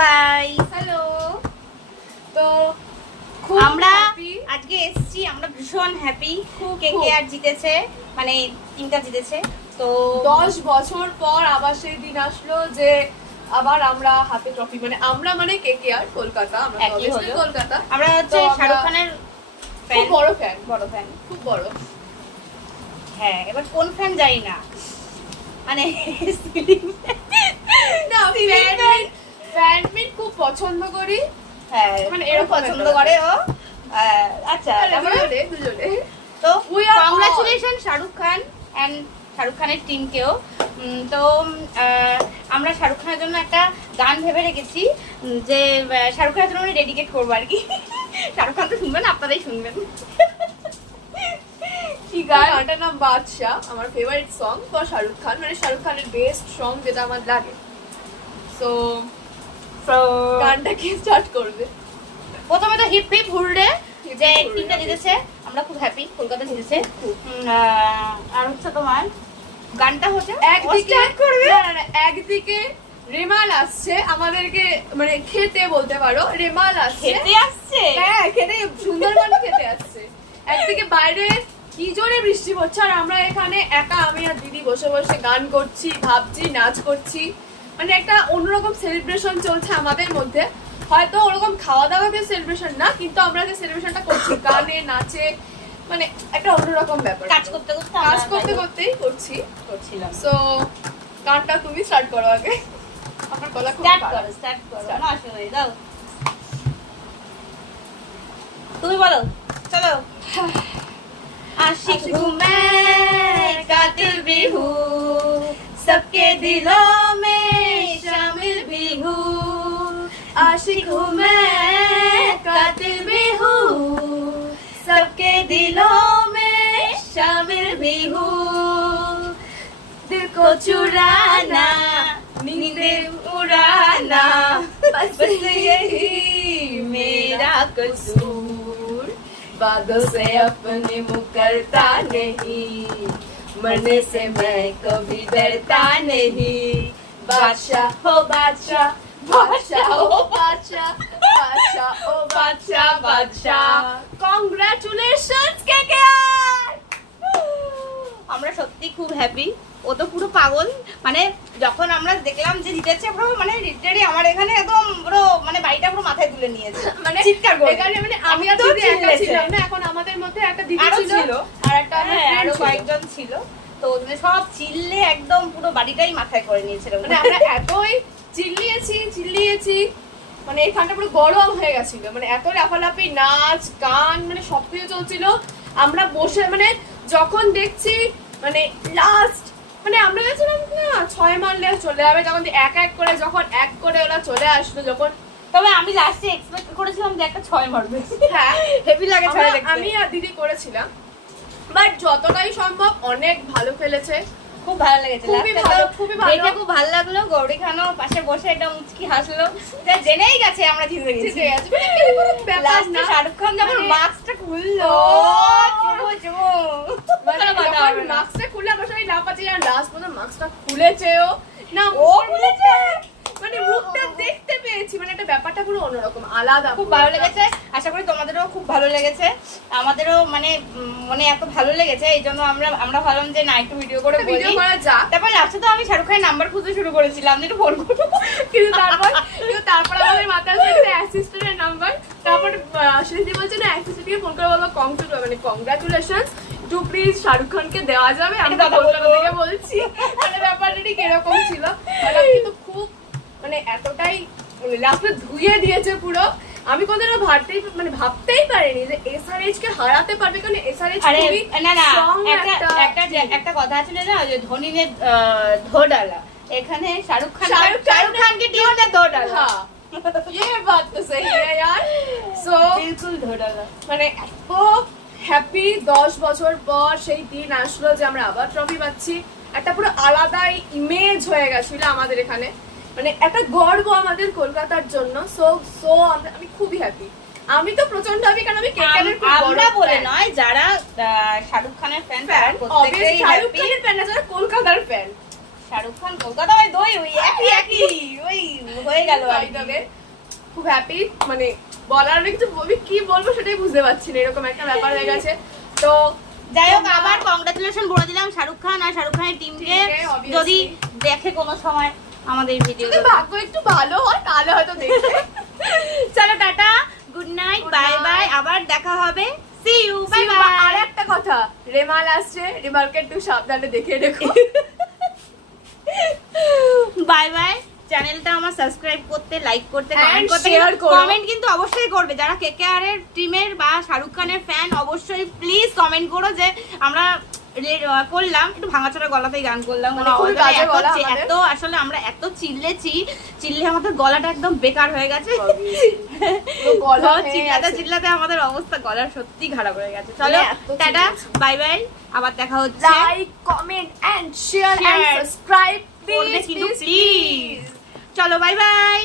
Guys, hello. তো আমরা আজকে এসেছি, আমরা ভীষণ হ্যাপি। কেকেআর জিতেছে, মানে টিমটা জিতেছে। তো 10 বছর পর আবার সেই দিন আসলো যে আবার আমরা হাতে ট্রফি, মানে আমরা মানে কেকেআর কলকাতা, আমরা একই obviously হলো। কলকাতা। আমরা হচ্ছে শাহরুখ খানের খুব বড় ফ্যান, খুব বড়। হ্যাঁ, এবার কোন ফ্যান জানি না, মানে না ফ্যান মিট খুব পছন্দ করি। হ্যাঁ, মানে এরকম এরকম পছন্দ একটা করে ও। আচ্ছা, তারপরে দুজনে তো We are congratulation Shahrukh Khan and Shahrukh খানের টিমকেও। তো আমরা শাহরুখ খানের জন্য একটা গান ভেবে রেখেছি, যে শাহরুখ খানের জন্য আমরা ডেডিকেট করবো আর কি। শাহরুখ খান তো শুনবেন, আপনারাই শুনবেন। কি গানটার নাম বাদশা, আমার favourite song for Shahrukh Khan, মানে শাহরুখ খানের বেস্ট সং যেটা আমার লাগে। সো গানটা কে স্টার্ট করবে? প্রথমে তো হিপ হিপ হুরড়ে, যে হিপ হিপ টিমটা হুরড়ে। জিতেছে, আমরা খুব হ্যাপি, কলকাতা জিতেছে। আর হচ্ছে তোমার গানটা হচ্ছে একদিকে start করবে। একদিকে রেমাল আসছে আমাদেরকে, মানে খেতে বলতে পারো, রেমাল আসছে, খেতে আসছে। হ্যাঁ খেতে, সুন্দরবনে খেতে আসছে। একদিকে বাইরে কি জোরে বৃষ্টি পড়ছে, আর আমরা এখানে একা, আমি আর দিদি বসে বসে গান করছি, ভাবছি, নাচ করছি, মানে একটা অন্যরকম সেলিব্রেশন চলছে আমাদের মধ্যে। হয়তো ওরকম খাওয়া দাওয়াতে সেলিব্রেশন না, কিন্তু আমরা যে সেলিব্রেশনটা করছি গানে নাচে, মানে একটা অন্যরকম ব্যাপার। কাজ করতে করতে কাজ করতে করতেই করছিলাম। সো গানটা তুমি স্টার্ট করো আগে, আমার গলা খুব স্টার্ট খারাপ। করো, স্টার্ট করো, না শুনে দাও, তুমি বলো, চলো। आशिक हूँ मैं, कातिल भी हूँ, सबके दिलों में शामिल भी हूँ। आशिक हूँ मैं, कातिल भी हूँ, सबके दिलों में शामिल भी हूँ। दिल को चुराना, नींदें उड़ाना, बस यही मेरा कसूर। बातों से अपने मुकरता नहीं, मरने से मैं कभी डरता नहीं। बादशाह हो बादशाह, बादशाह हो बादशाह, बादशाह ओ बादशाह, बादशाह। Congratulations KKR. আমরা সত্যি খুব হ্যাপি। ও তো পুরো পাগল, মানে যখন আমরা দেখলাম যে জিতেছে, পুরো মানে লিটারালি আমার এখানে একদম পুরো মানে বাড়িটা পুরো মাথায় তুলে নিয়েছে, মানে চিৎকার করে। এখানে মানে আমি আর এত দিদি একা চিল্লেছে। ছিলাম না, এখন আমাদের মধ্যে একটা দিদি আরো ছিল আর একটা আমার friend আরো ছিল। কয়েকজন ছিল। তো ওদের সব চিল্লে একদম পুরো বাড়িটাই মাথায় করে নিয়েছিল। মানে আমরা এতই চিল্লিয়েছি, মানে এখানটা পুরো গরম হয়ে গেছিল, মানে এত লাফালাফি, নাচ গান, মানে সবকিছু চলছিল। আমরা বসে মানে যখন দেখছি মানে লাস্ট, মানে আমরা গেছিলাম না 6 মারলে চলে যাবে, যখন এক এক করে যখন এক করে ওরা চলে আসলো, যখন তবে আমি লাস্টে এক্সপেক্ট করেছিলাম যে একটা 6 মারবে। হ্যাঁ হেভি লাগে 6 দেখতে। আমি আর দিদি করেছিলাম, বাট যতটাই সম্ভব অনেক ভালো খেলেছে, খুব ভালো লেগেছে, খুবই লাস্টে ভালো, তো খুবই ভালো। দেখে খুব ভালো লাগলো। গৌরী খানও পাশে বসে একটা মুচকি হাসলো, যা জেনেই গেছে আমরা জিতে গেছি। ঠিক আছে, মানে এটা কোনো ব্যাপার লাস্টে না। শাহরুখ খান যখন মানে- মাস্কটা খুললো, মানে যখন মাস্কটা খুলে আমার সবাই লাফাচ্ছি, আর লাস্ট পর্যন্ত মাস্কটা খুলেছেও না, ও খুলেছে, মানে মুখটা দেখতে পেয়েছি, মানে একটা ব্যাপারটা পুরো অন্যরকম, আলাদা। খুব ভালো লেগেছে। আশা করি তোমাদেরও খুব ভালো লেগেছে। আমাদেরও মানে মানে এত ভালো লেগেছে, এই জন্য আমরা ভাবলাম যে না একটু ভিডিও করে ভিডিও বলি। করা যাক। তারপর লাস্টে তো আমি শাহরুখ খানের নাম্বার খুঁজতে শুরু করেছিলাম যে একটু ফোন করবো, কিন্তু তারপর আমাদের মাথায় আসলে একটা অ্যাসিস্ট্যান্টের নাম্বার, তারপর শ্রীজি বলছে না অ্যাসিস্ট্যান্টকে ফোন করে বলবো মানে কংগ্রাচুলেশন টু প্লিজ শাহরুখ খানকে দেওয়া যাবে, আমি কথা কলকাতা বলবো। থেকে বলছি। মানে ব্যাপারটা ঠিক এরকম ছিল, কিন্তু খুব মানে এতটাই লাস্টে ধুয়ে দিয়েছে পুরো। আমি কোনোদিনও ভাবতেই পারিনি যে এসআরএইচ কে হারাতে পারবে, কারণ এসআরএইচ আরে খুবই না না, strong একটা কথা আছে না, যে ধোনিদের ধোডালা, এখানে শাহরুখ খানকে টিমটা ধোডালা। হ্যাঁ, ये बात तो सही है यार। So বিলকুল ধোডালা। মানে এত হ্যাপি, 10 বছর পর সেই দিন আসলো যে আমরা আবার ট্রফি পাচ্ছি, একটা পুরো আলাদাই ইমেজ হয়ে গেছিল আমাদের এখানে, মানে একটা গর্ব আমাদের কলকাতার জন্য। সো আমি খুবই হ্যাপি, আমি তো প্রচন্ড হ্যাপি, কারণ আমি কেকেআরের খুব বড় আমরা বলে fan। নয়, যারা শাহরুখ খানের ফ্যান, ফ্যান প্রত্যেকেই শাহরুখ হ্যাপি। খানের ফ্যান না, যারা কলকাতার ফ্যান, শাহরুখ খান কলকাতায় দই ওই একই ওই হয়ে গেল আর কি। তবে খুব হ্যাপি, মানে বলার কিছু আমি কি বলবো সেটাই বুঝতে পারছি না, এরকম একটা ব্যাপার হয়ে গেছে। তো যাই হোক, আবার কংগ্রাচুলেশন বলে দিলাম শাহরুখ খান আর শাহরুখ খানের টিমকে, টিমকে, obviously। যদি দেখে কোনো সময় আমাদের ভিডিও। যদি ভাগ্য একটু ভালো হয় তাহলে হয়তো দেখবে। চলো টাটা, good night, Good bye night. Bye, আবার দেখা হবে, সি ইউ, বাই আর বাই। একটা কথা, রেমাল আসছে, রেমালকে একটু সাবধানে দেখে রেখো। Bye bye. চ্যানেলটা আমার সাবস্ক্রাইব করতে, লাইক করতে, And কমেন্ট করতে, share করো। কমেন্ট কিন্তু অবশ্যই করবে যারা কেকেআর এর টিমের বা শাহরুখ খানের ফ্যান, অবশ্যই প্লিজ কমেন্ট করো যে আমরা করলাম একটু ভাঙাচোরা গলাতেই গান করলাম, মানে খুবই বাজে গলা আমাদের। এত আসলে আমরা এত চিল্লে আমাদের গলাটা একদম বেকার হয়ে গেছে। গলা তো ভেঙে চিল্লাতে গেছে। চিল্লাতে আমাদের অবস্থা গলার সত্যি খারাপ হয়ে গেছে। চলো মানে এত টাটা, চিল্লেছি। বাই বাই, আবার দেখা হচ্ছে। Like, comment and share and Share। Subscribe করবে প্লিজ কিন্তু প্লিজ। প্লিজ। চলো বাই বাই।